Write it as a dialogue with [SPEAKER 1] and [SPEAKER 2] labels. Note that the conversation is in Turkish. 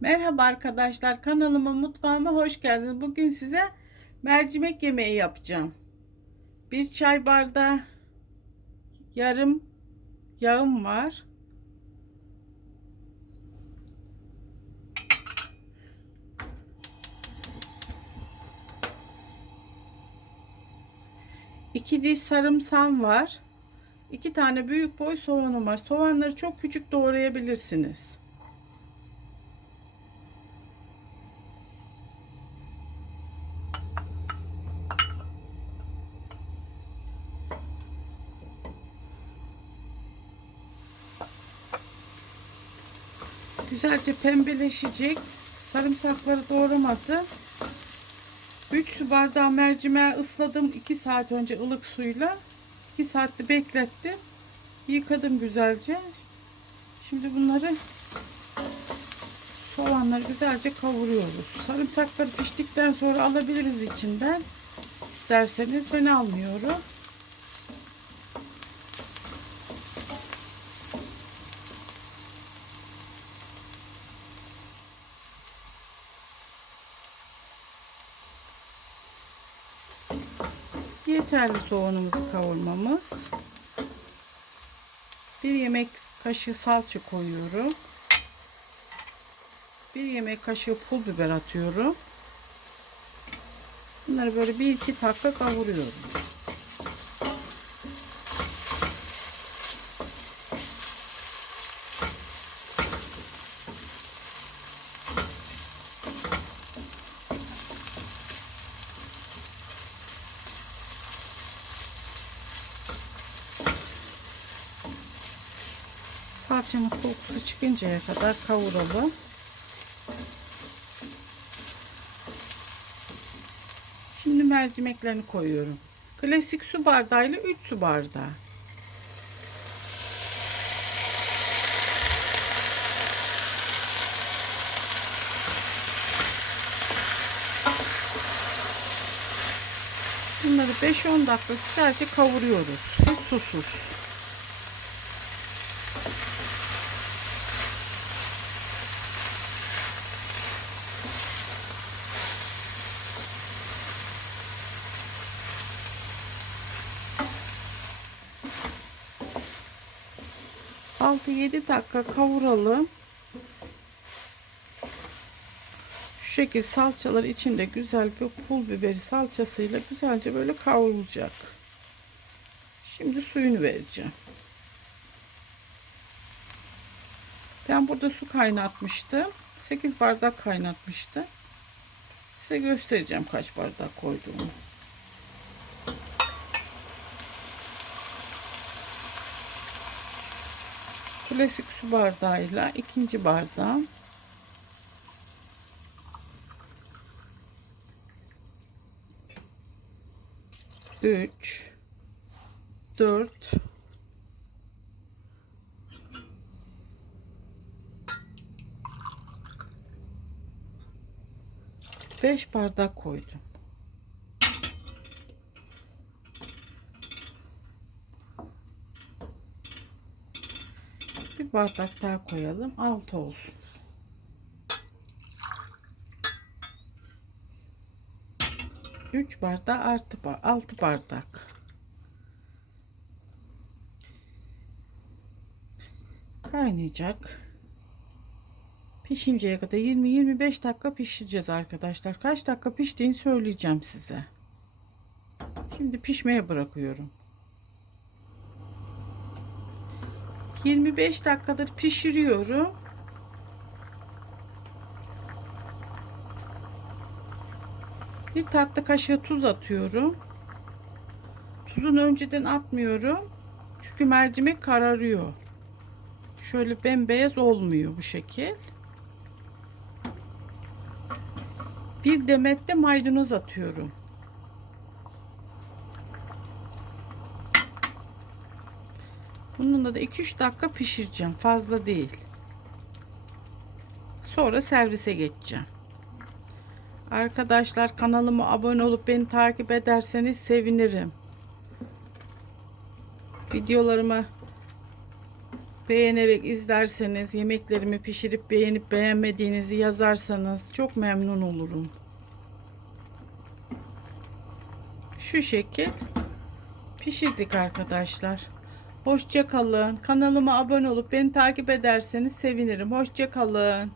[SPEAKER 1] Merhaba arkadaşlar kanalıma mutfağıma hoş geldiniz. Bugün size mercimek yemeği yapacağım. Bir çay bardağı yarım yağım var. İki diş sarımsağım var. İki tane büyük boy soğanım var. Soğanları çok küçük doğrayabilirsiniz. Güzelce pembeleşecek. Sarımsakları doğramadı. 3 su bardağı mercimeği ısladım 2 saat önce ılık suyla. 2 saatte beklettim. Yıkadım güzelce. Şimdi bunları soğanları güzelce kavuruyoruz. Sarımsakları piştikten sonra alabiliriz içinden. İsterseniz ben almıyorum. Yeterli soğanımızı kavurmamız. Bir yemek kaşığı salça koyuyorum. Bir yemek kaşığı pul biber atıyorum. Bunları böyle bir iki dakika kavuruyorum. Salçanın kokusu çıkıncaya kadar kavuralım. Şimdi mercimeklerini koyuyorum. Klasik su bardağıyla 3 su bardağı. Bunları 5-10 dakika güzelce kavuruyoruz. Susuz. Altı yedi dakika kavuralım. Şu şekil salçalar içinde güzel bir pul biberi salçasıyla güzelce böyle kavrulacak. Şimdi suyunu vereceğim. Ben burada su kaynatmıştım. 8 bardak kaynatmıştım. Size göstereceğim kaç bardak koyduğumu. Klasik su bardağıyla ikinci bardağım. Üç, dört, beş bardak koydum. Bardak daha koyalım. 6 olsun. Üç bardak artı bar, altı bardak. Kaynayacak. Pişinceye kadar 20-25 dakika pişireceğiz arkadaşlar. Kaç dakika piştiğini söyleyeceğim size. Şimdi pişmeye bırakıyorum. 25 dakikadır pişiriyorum. Bir tatlı kaşığı tuz atıyorum. Tuzunu önceden atmıyorum. Çünkü mercimek kararıyor. Şöyle bembeyaz olmuyor bu şekil. Bir demet de maydanoz atıyorum. Bununla da 2-3 dakika pişireceğim. Fazla değil. Sonra servise geçeceğim. Arkadaşlar kanalıma abone olup beni takip ederseniz sevinirim. Videolarıma beğenerek izlerseniz, yemeklerimi pişirip beğenip beğenmediğinizi yazarsanız çok memnun olurum. Şu şekil pişirdik arkadaşlar. Hoşça kalın. Kanalıma abone olup beni takip ederseniz sevinirim. Hoşça kalın.